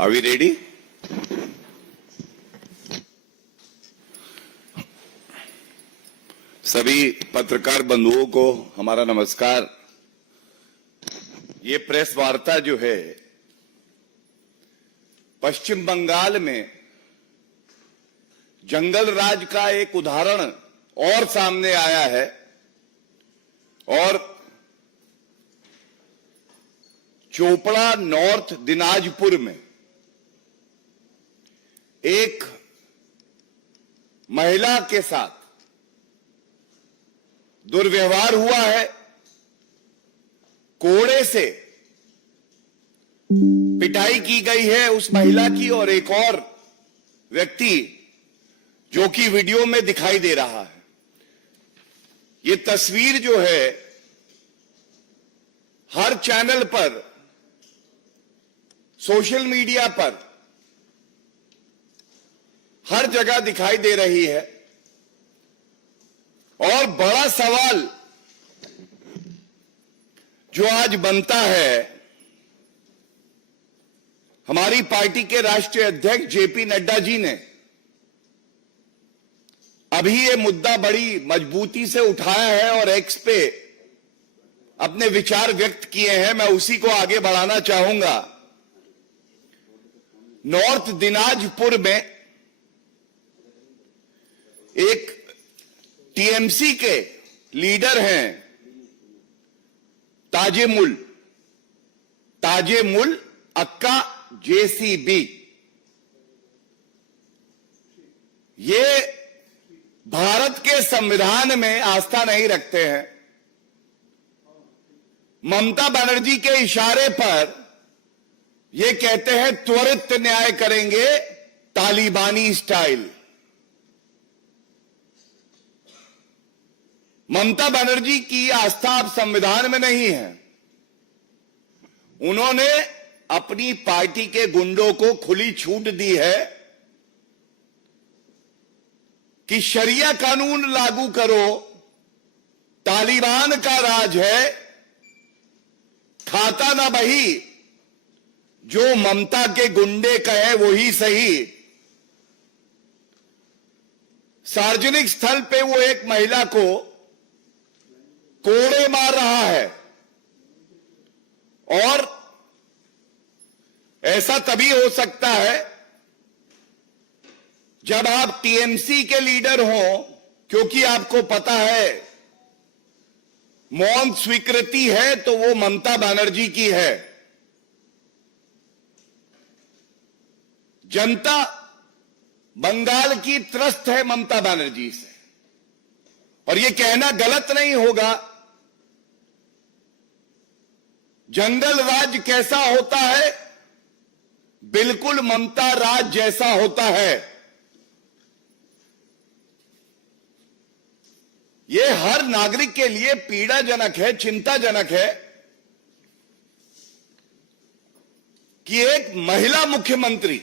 Are we ready? सभी पत्रकार बंधुओं को हमारा नमस्कार। ये प्रेस वार्ता जो है पश्चिम बंगाल में जंगल राज का एक उदाहरण और सामने आया है और चोपड़ा नॉर्थ दिनाजपुर में एक महिला के साथ दुर्व्यवहार हुआ है। कोड़े से पिटाई की गई है उस महिला की और एक और व्यक्ति जो कि वीडियो में दिखाई दे रहा है। ये तस्वीर जो है हर चैनल पर, सोशल मीडिया पर, हर जगह दिखाई दे रही है और बड़ा सवाल जो आज बनता है, हमारी पार्टी के राष्ट्रीय अध्यक्ष जेपी नड्डा जी ने अभी ये मुद्दा बड़ी मजबूती से उठाया है और एक्स पे अपने विचार व्यक्त किए हैं। मैं उसी को आगे बढ़ाना चाहूंगा। नॉर्थ दिनाजपुर में एक टीएमसी के लीडर हैं ताजेमुल अक्का जेसीबी। ये भारत के संविधान में आस्था नहीं रखते हैं। ममता बनर्जी के इशारे पर ये कहते हैं त्वरित न्याय करेंगे तालिबानी स्टाइल। ममता बनर्जी की आस्था अब संविधान में नहीं है। उन्होंने अपनी पार्टी के गुंडों को खुली छूट दी है कि शरिया कानून लागू करो, तालिबान का राज है, खाता ना बही, जो ममता के गुंडे कहे वही सही। सार्वजनिक स्थल पे वो एक महिला को कोड़े मार रहा है और ऐसा तभी हो सकता है जब आप टीएमसी के लीडर हो, क्योंकि आपको पता है मौन स्वीकृति है तो वो ममता बनर्जी की है। जनता बंगाल की त्रस्त है ममता बनर्जी से और ये कहना गलत नहीं होगा। जंगल राज कैसा होता है? बिल्कुल ममता राज जैसा होता है। ये हर नागरिक के लिए पीड़ाजनक है, चिंताजनक है कि एक महिला मुख्यमंत्री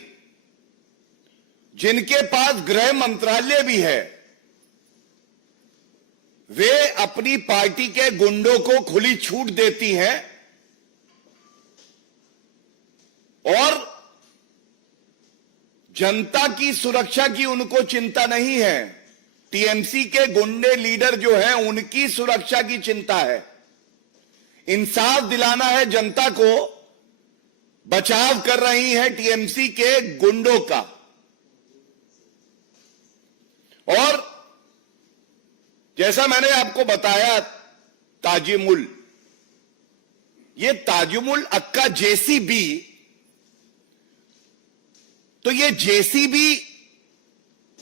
जिनके पास गृह मंत्रालय भी है, वे अपनी पार्टी के गुंडों को खुली छूट देती हैं और जनता की सुरक्षा की उनको चिंता नहीं है। टीएमसी के गुंडे लीडर जो हैं उनकी सुरक्षा की चिंता है। इंसाफ दिलाना है जनता को, बचाव कर रही है टीएमसी के गुंडों का। और जैसा मैंने आपको बताया, ये ताजेमुल अक्का जेसीबी, तो ये जेसीबी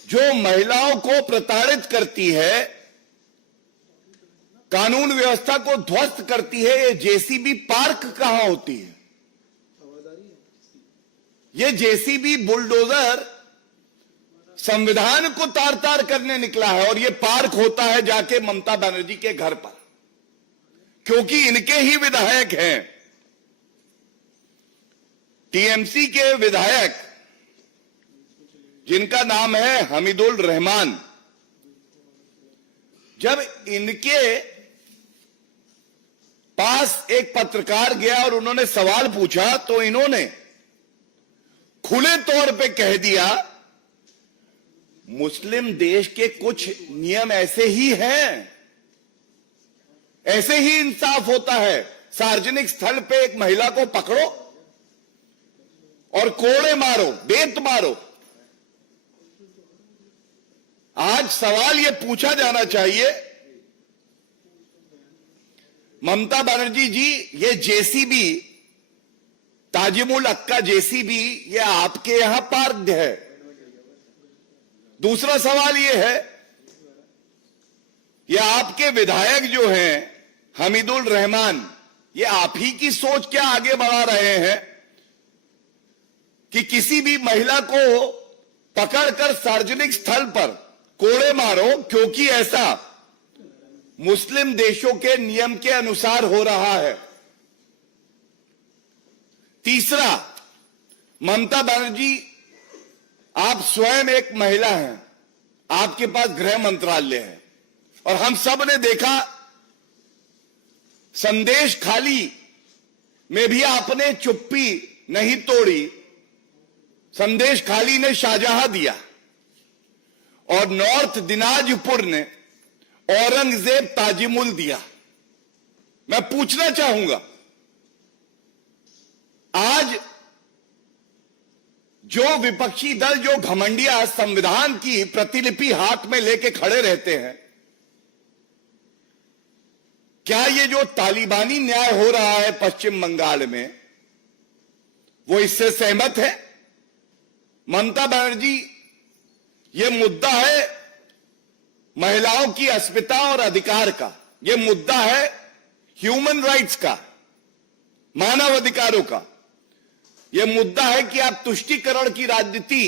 जो महिलाओं को प्रताड़ित करती है, कानून व्यवस्था को ध्वस्त करती है, ये जेसीबी पार्क कहां होती है? ये जेसीबी बुलडोजर संविधान को तार तार करने निकला है और ये पार्क होता है जाके ममता बनर्जी के घर पर, क्योंकि इनके ही विधायक हैं। टीएमसी के विधायक जिनका नाम है हमीदुल रहमान, जब इनके पास एक पत्रकार गया और उन्होंने सवाल पूछा तो इन्होंने खुले तौर पे कह दिया मुस्लिम देश के कुछ नियम ऐसे ही हैं, ऐसे ही इंसाफ होता है। सार्वजनिक स्थल पे एक महिला को पकड़ो और कोड़े मारो, बेत मारो। आज सवाल यह पूछा जाना चाहिए, ममता बनर्जी जी, ये जेसीबी, ताजिमुल अक्का जेसीबी, ये आपके यहां पार्क्ड है। दूसरा सवाल यह है, ये आपके विधायक जो हैं हमीदुल रहमान, ये आप ही की सोच क्या आगे बढ़ा रहे हैं कि किसी भी महिला को पकड़कर सार्वजनिक स्थल पर कोड़े मारो, क्योंकि ऐसा मुस्लिम देशों के नियम के अनुसार हो रहा है। तीसरा, ममता बनर्जी, आप स्वयं एक महिला हैं, आपके पास गृह मंत्रालय है, और हम सब ने देखा संदेश खाली में भी आपने चुप्पी नहीं तोड़ी। संदेश खाली ने शाहजहां दिया और नॉर्थ दिनाजपुर ने औरंगजेब ताजिमुल दिया। मैं पूछना चाहूंगा, आज जो विपक्षी दल, जो घमंडिया संविधान की प्रतिलिपि हाथ में लेके खड़े रहते हैं, क्या ये जो तालिबानी न्याय हो रहा है पश्चिम बंगाल में, वो इससे सहमत है? ममता बनर्जी, ये मुद्दा है महिलाओं की अस्मिता और अधिकार का, ये मुद्दा है ह्यूमन राइट्स का, मानव अधिकारों का। ये मुद्दा है कि आप तुष्टीकरण की राजनीति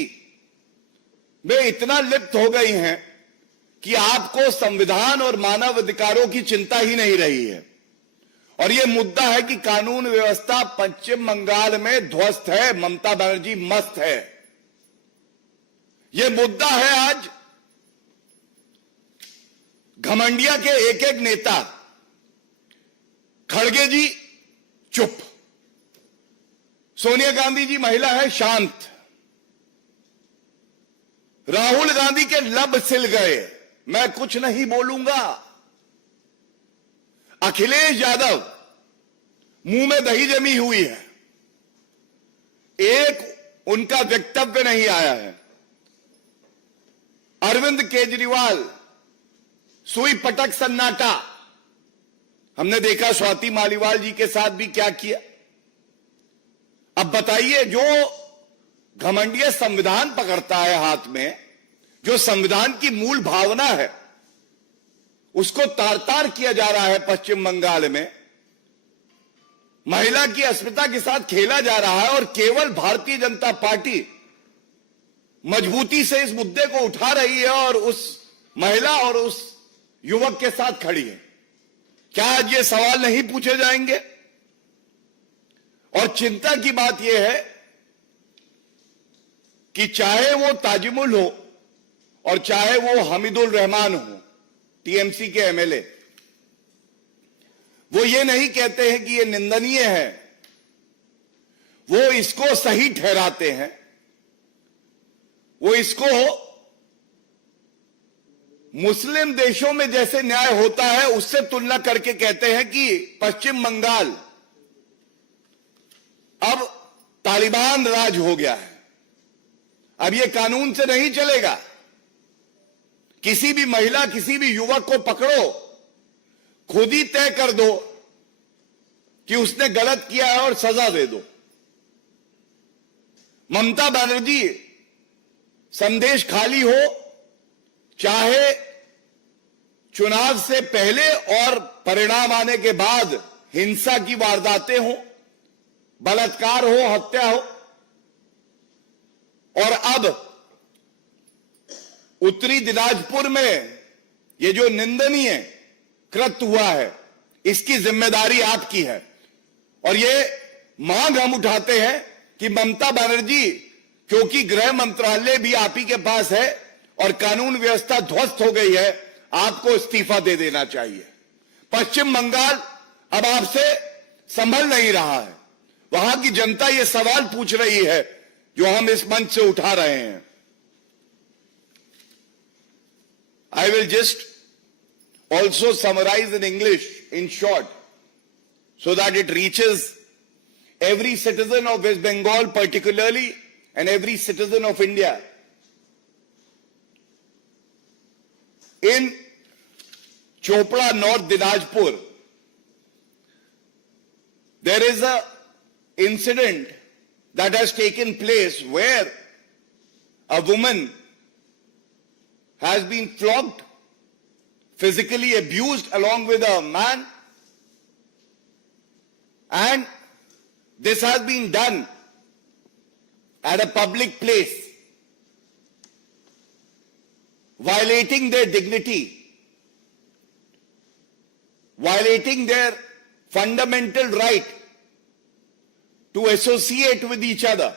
में इतना लिप्त हो गई हैं कि आपको संविधान और मानव अधिकारों की चिंता ही नहीं रही है। और यह मुद्दा है कि कानून व्यवस्था पश्चिम बंगाल में ध्वस्त है, ममता बनर्जी मस्त है। यह मुद्दा है आज घमंडिया के एक एक नेता, खड़गे जी चुप, सोनिया गांधी जी महिला है शांत, राहुल गांधी के लब सिल गए, मैं कुछ नहीं बोलूंगा, अखिलेश यादव मुंह में दही जमी हुई है, एक उनका वक्तव्य नहीं आया है। अरविंद केजरीवाल सुई पटक सन्नाटा, हमने देखा स्वाति मालीवाल जी के साथ भी क्या किया। अब बताइए, जो घमंडिया संविधान पकड़ता है हाथ में, जो संविधान की मूल भावना है, उसको तार तार किया जा रहा है पश्चिम बंगाल में, महिला की अस्मिता के साथ खेला जा रहा है, और केवल भारतीय जनता पार्टी मजबूती से इस मुद्दे को उठा रही है और उस महिला और उस युवक के साथ खड़ी है। क्या आज ये सवाल नहीं पूछे जाएंगे? और चिंता की बात यह है कि चाहे वो ताजिमुल हो और चाहे वो हमीदुल रहमान हो, टीएमसी के एमएलए, वो ये नहीं कहते हैं कि ये निंदनीय है, वो इसको सही ठहराते हैं, वो इसको मुस्लिम देशों में जैसे न्याय होता है उससे तुलना करके कहते हैं कि पश्चिम बंगाल अब तालिबान राज हो गया है, अब ये कानून से नहीं चलेगा। किसी भी महिला, किसी भी युवक को पकड़ो, खुद ही तय कर दो कि उसने गलत किया है और सजा दे दो। ममता बनर्जी, संदेश खाली हो, चाहे चुनाव से पहले और परिणाम आने के बाद हिंसा की वारदातें हो, बलात्कार हो, हत्या हो, और अब उत्तरी दिनाजपुर में ये जो निंदनीय कृत्य हुआ है, इसकी जिम्मेदारी आपकी है। और ये मांग हम उठाते हैं कि ममता बनर्जी, क्योंकि गृह मंत्रालय भी आप ही के पास है और कानून व्यवस्था ध्वस्त हो गई है, आपको इस्तीफा दे देना चाहिए। पश्चिम बंगाल अब आपसे संभल नहीं रहा है। वहां की जनता ये सवाल पूछ रही है जो हम इस मंच से उठा रहे हैं। I will just also summarize in English in short so that it reaches every citizen of West Bengal particularly and every citizen of India. In Chopra, North Dinajpur, there is a incident that has taken place where a woman has been flogged, physically abused along with a man, and this has been done at a public place, violating their dignity, violating their fundamental right to associate with each other.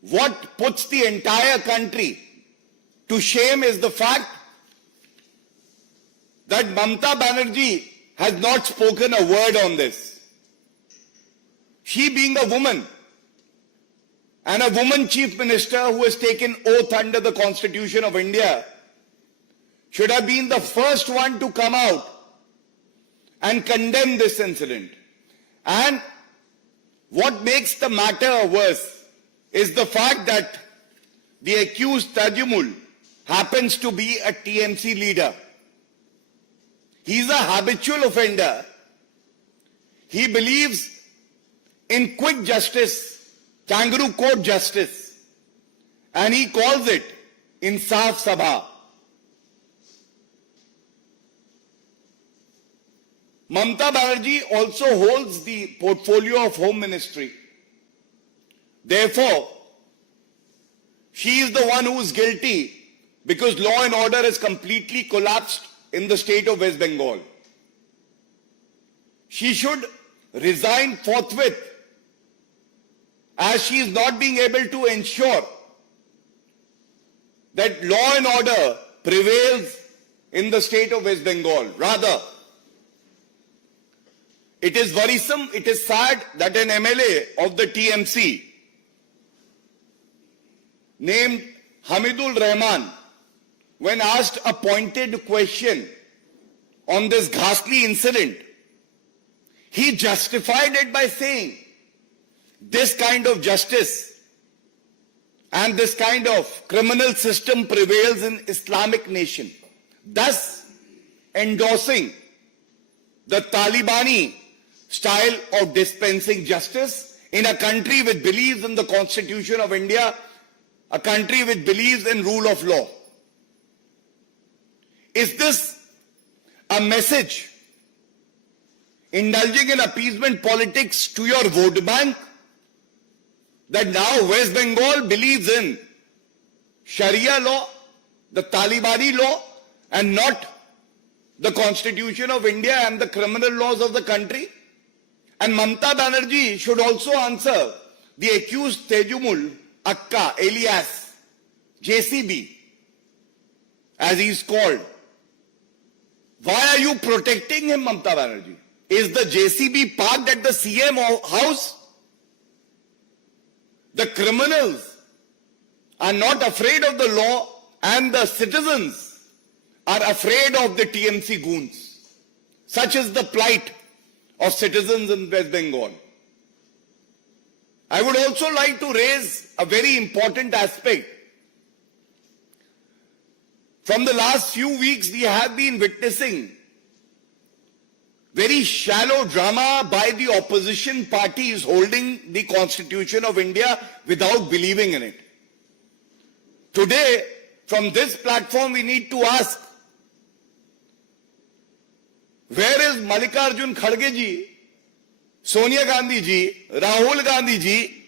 What puts the entire country to shame is the fact that Mamata Banerjee has not spoken a word on this. She being a woman and a woman chief minister who has taken oath under the Constitution of India should have been the first one to come out and condemn this incident. And what makes the matter worse is the fact that the accused Tajimul happens to be a TMC leader. He's a habitual offender. He believes in quick justice, kangaroo court justice, and he calls it Insaf Sabha. Mamata Banerjee also holds the portfolio of Home Ministry. Therefore, she is the one who is guilty because law and order has completely collapsed in the state of West Bengal. She should resign forthwith as she is not being able to ensure that law and order prevails in the state of West Bengal. Rather, it is worrisome, it is sad that an MLA of the TMC named Hamidul Rahman, when asked a pointed question on this ghastly incident, he justified it by saying this kind of justice and this kind of criminal system prevails in Islamic nation, thus endorsing the Talibani style of dispensing justice in a country which believes in the Constitution of India, a country which believes in rule of law. Is this a message indulging in appeasement politics to your vote bank that now West Bengal believes in Sharia law, the Talibani law, and not the Constitution of India and the criminal laws of the country? And Mamata Banerjee should also answer the accused Tejumul Akka alias JCB, as he is called. Why are you protecting him, Mamata Banerjee? Is the JCB parked at the CM house? The criminals are not afraid of the law and the citizens are afraid of the TMC goons. Such is the plight of citizens in West Bengal. I would also like to raise a very important aspect. From the last few weeks, we have been witnessing very shallow drama by the opposition parties holding the Constitution of India without believing in it. Today, from this platform, we need to ask, where is Mallikarjun Kharge ji, Sonia Gandhi ji, Rahul Gandhi ji,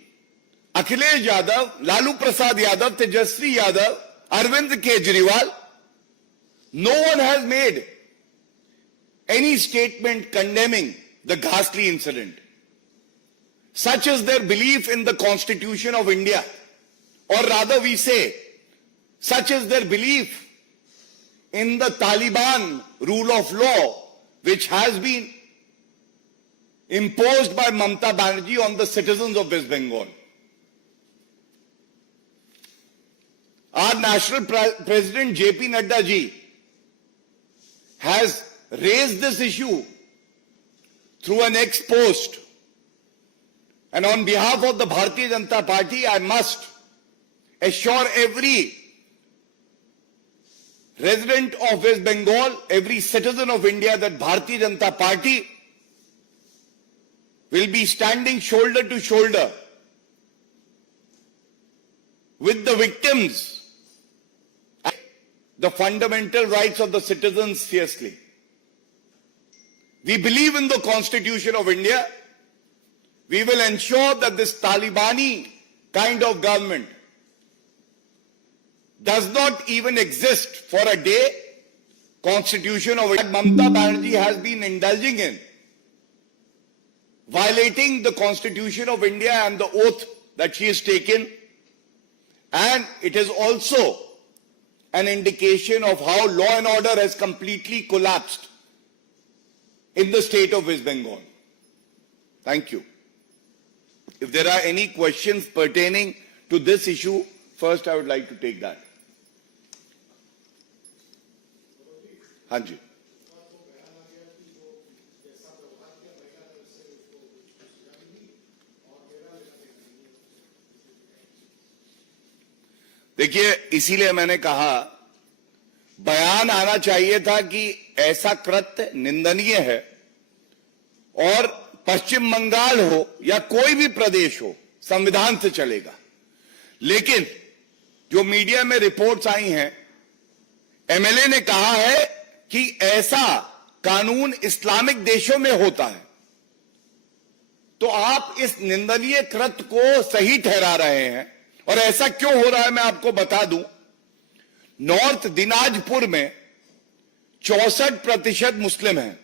Akhilesh Yadav, Lalu Prasad Yadav, Tejasvi Yadav, Arvind Kejriwal? No one has made any statement condemning the ghastly incident. Such is their belief in the Constitution of India. Or rather we say, such is their belief in the Taliban rule of law, which has been imposed by Mamata Banerjee on the citizens of West Bengal. Our National President JP Nadda ji has raised this issue through an ex-post. And on behalf of the Bharatiya Janata Party, I must assure every resident of West Bengal, every citizen of India that Bharatiya Janata Party will be standing shoulder to shoulder with the victims, the fundamental rights of the citizens seriously. We believe in the Constitution of India. We will ensure that this Talibani kind of government does not even exist for a day. Constitution of India, Mamata Banerjee has been indulging in, violating the Constitution of India and the oath that she has taken. And it is also an indication of how law and order has completely collapsed in the state of West Bengal. Thank you. If there are any questions pertaining to this issue, first I would like to take that. Hanji. देखिए, इसीलिए मैंने कहा बयान आना चाहिए था कि ऐसा कृत्य निंदनीय है और पश्चिम बंगाल हो या कोई भी प्रदेश हो, संविधान से चलेगा। लेकिन जो मीडिया में रिपोर्ट्स आई हैं, एमएलए ने कहा है कि ऐसा कानून इस्लामिक देशों में होता है, तो आप इस निंदनीय कृत्य को सही ठहरा रहे हैं। और ऐसा क्यों हो रहा है मैं आपको बता दूं। नॉर्थ दिनाजपुर में 64% मुस्लिम हैं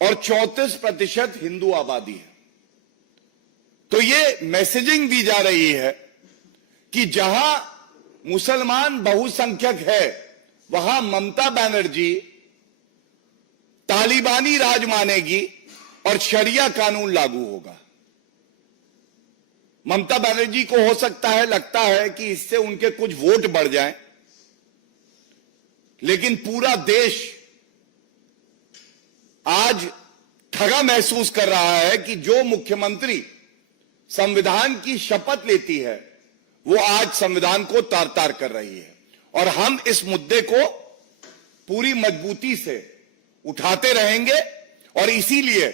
और 34% हिंदू आबादी है। तो ये मैसेजिंग दी जा रही है कि जहां मुसलमान बहुसंख्यक है, वहां ममता बनर्जी तालिबानी राज मानेगी और शरिया कानून लागू होगा। ममता बनर्जी को हो सकता है, लगता है कि इससे उनके कुछ वोट बढ़ जाएं, लेकिन पूरा देश आज ठगा महसूस कर रहा है कि जो मुख्यमंत्री संविधान की शपथ लेती है, वो आज संविधान को तार तार कर रही है। और हम इस मुद्दे को पूरी मजबूती से उठाते रहेंगे और इसीलिए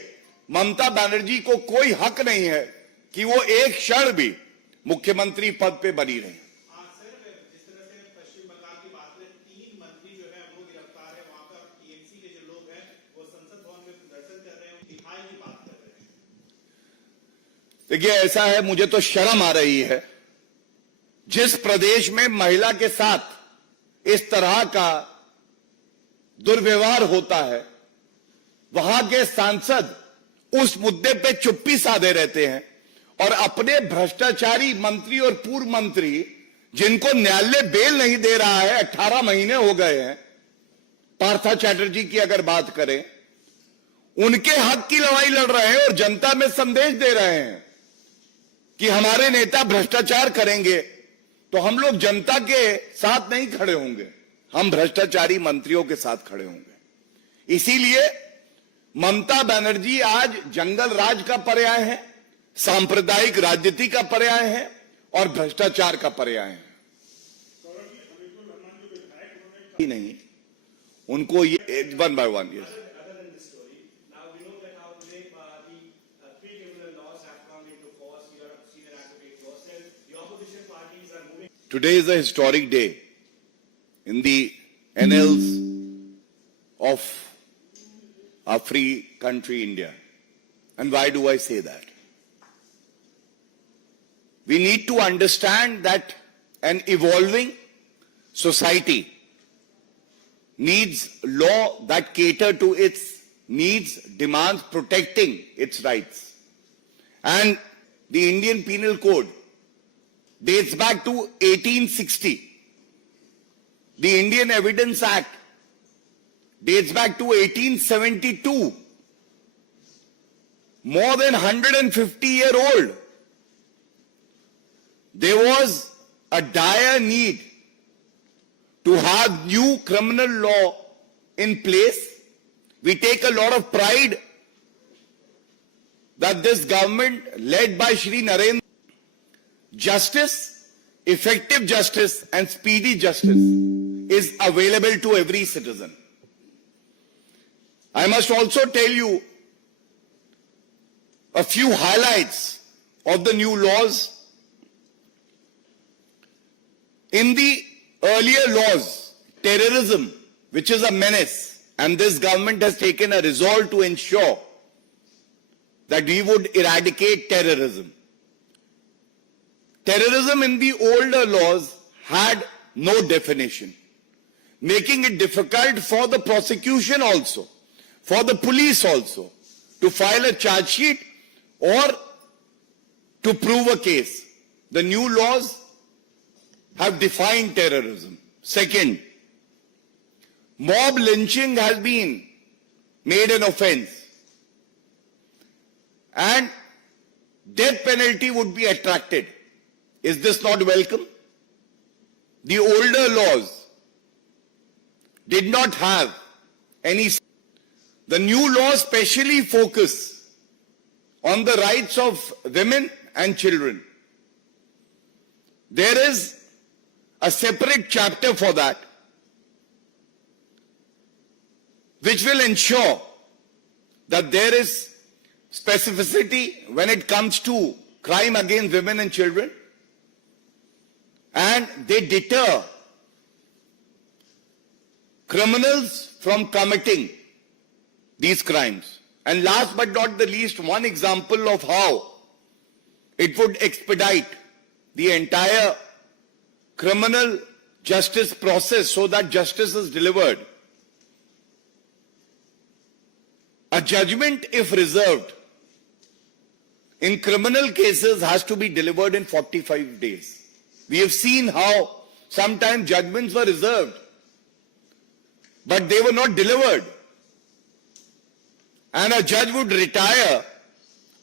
ममता बनर्जी को कोई हक नहीं है कि वो एक क्षण भी मुख्यमंत्री पद पे बनी रहे। जिस तरह से पश्चिम बंगाल की बात करें, 3 मंत्री जो है वो गिरफ्तार है, वहां पर टीएमसी के जो लोग हैं वो संसद भवन में प्रदर्शन कर रहे हैं, दिखाई की बात कर रहे हैं। देखिए, ऐसा है, मुझे तो शर्म आ रही है जिस प्रदेश में महिला के साथ इस तरह का दुर्व्यवहार होता है, वहां के सांसद उस मुद्दे पे चुप्पी साधे रहते हैं और अपने भ्रष्टाचारी मंत्री और पूर्व मंत्री, जिनको न्यायालय बेल नहीं दे रहा है, 18 महीने हो गए हैं, पार्था चैटर्जी की अगर बात करें, उनके हक की लड़ाई लड़ रहे हैं और जनता में संदेश दे रहे हैं कि हमारे नेता भ्रष्टाचार करेंगे, तो हम लोग जनता के साथ नहीं खड़े होंगे, हम भ्रष्टाचारी मंत्रियों के साथ खड़े होंगे। इसीलिए ममता बनर्जी आज जंगल राज का पर्याय है, सांप्रदायिक राजनीति का पर्याय है और भ्रष्टाचार का पर्याय है। नहीं, उनको ये one by one. Today is a historic day in the annals of our free country, India. And why do I say that? We need to understand that an evolving society needs law that cater to its needs, demands, protecting its rights. And the Indian Penal Code dates back to 1860. The Indian Evidence Act dates back to 1872. more than 150-year-old. There was a dire need to have new criminal law in place. We take a lot of pride that this government led by Shri Narendra, justice, effective justice and speedy justice is available to every citizen. I must also tell you a few highlights of the new laws. In the earlier laws, terrorism, which is a menace, and this government has taken a resolve to ensure that we would eradicate terrorism. Terrorism in the older laws had no definition, making it difficult for the prosecution also, for the police also, to file a charge sheet or to prove a case. The new laws have defined terrorism. Second, mob lynching has been made an offense, and death penalty would be attracted. Is this not welcome? The older laws did not have any. The new laws specially focus on the rights of women and children. There is a separate chapter for that, which will ensure that there is specificity when it comes to crime against women and children, and they deter criminals from committing these crimes. And last but not the least, one example of how it would expedite the entire criminal justice process so that justice is delivered. A judgment, if reserved, in criminal cases has to be delivered in 45 days. We have seen how sometimes judgments were reserved, but they were not delivered. And a judge would retire,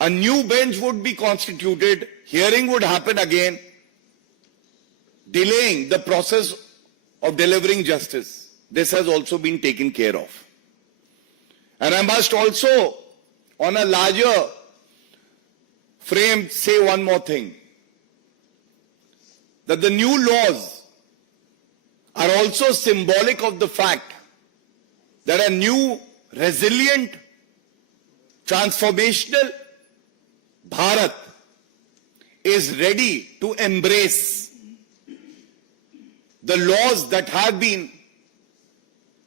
a new bench would be constituted, hearing would happen again, delaying the process of delivering justice. This has also been taken care of. And I must also, on a larger frame, say one more thing. That the new laws are also symbolic of the fact that a new, resilient, transformational Bharat is ready to embrace the laws that have been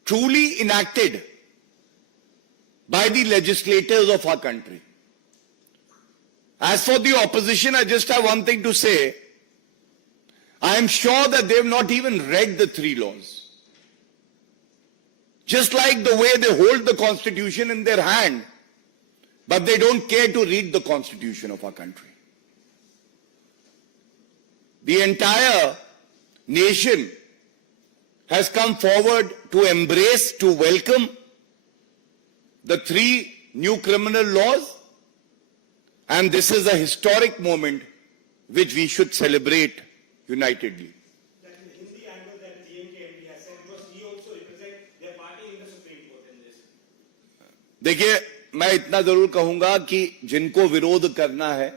truly enacted by the legislators of our country. As for the opposition, I just have one thing to say. I am sure that they have not even read the three laws. Just like the way they hold the Constitution in their hand, but they don't care to read the Constitution of our country. The entire nation has come forward to embrace, to welcome the three new criminal laws, and this is a historic moment which we should celebrate unitedly. That in Hindi angle that DMK MP has said, because he also represents their party in the Supreme Court in this. देखिए, मैं इतना जरूर कहूंगा कि जिनको विरोध करना है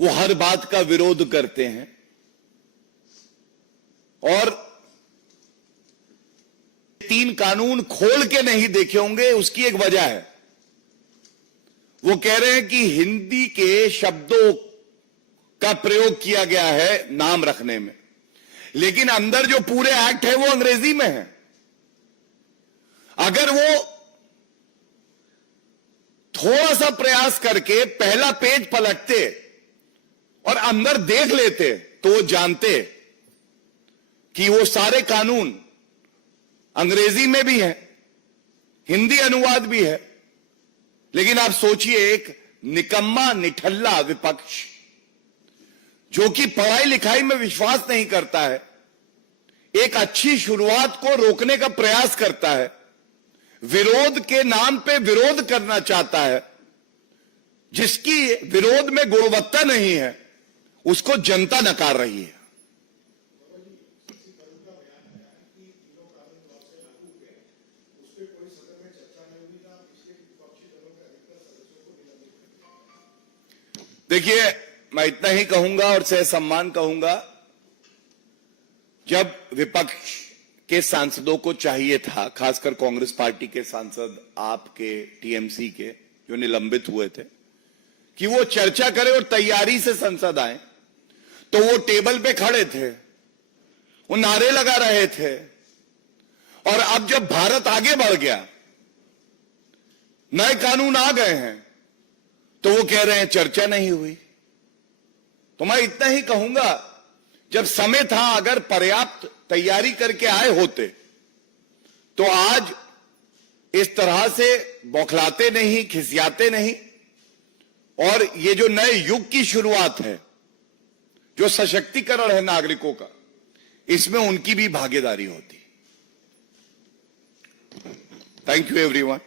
वो हर बात का विरोध करते हैं, और 3 कानून खोल के नहीं देखे होंगे, उसकी एक वजह है। वो कह रहे हैं कि हिंदी के शब्दों का प्रयोग किया गया है नाम रखने में, लेकिन अंदर जो पूरे एक्ट है वो अंग्रेजी में है। अगर वो थोड़ा सा प्रयास करके पहला पेज पलटते और अंदर देख लेते तो वो जानते कि वो सारे कानून अंग्रेजी में भी है, हिंदी अनुवाद भी है। लेकिन आप सोचिए, एक निकम्मा निठल्ला विपक्ष जो कि पढ़ाई लिखाई में विश्वास नहीं करता है, एक अच्छी शुरुआत को रोकने का प्रयास करता है, विरोध के नाम पे विरोध करना चाहता है, जिसकी विरोध में गुणवत्ता नहीं है, उसको जनता नकार रही है। देखिए, मैं इतना ही कहूंगा और सह सम्मान कहूंगा, जब विपक्ष के सांसदों को चाहिए था, खासकर कांग्रेस पार्टी के सांसद, आपके, टीएमसी के जो निलंबित हुए थे, कि वो चर्चा करें और तैयारी से संसद आए, तो वो टेबल पे खड़े थे, वो नारे लगा रहे थे। और अब जब भारत आगे बढ़ गया, नए कानून आ गए हैं, तो वो कह रहे हैं चर्चा नहीं हुई। तो मैं इतना ही कहूंगा, जब समय था, अगर पर्याप्त तैयारी करके आए होते तो आज इस तरह से बौखलाते नहीं, खिसियाते नहीं, और ये जो नए युग की शुरुआत है, जो सशक्तिकरण है नागरिकों का, इसमें उनकी भी भागीदारी होती। Thank you everyone.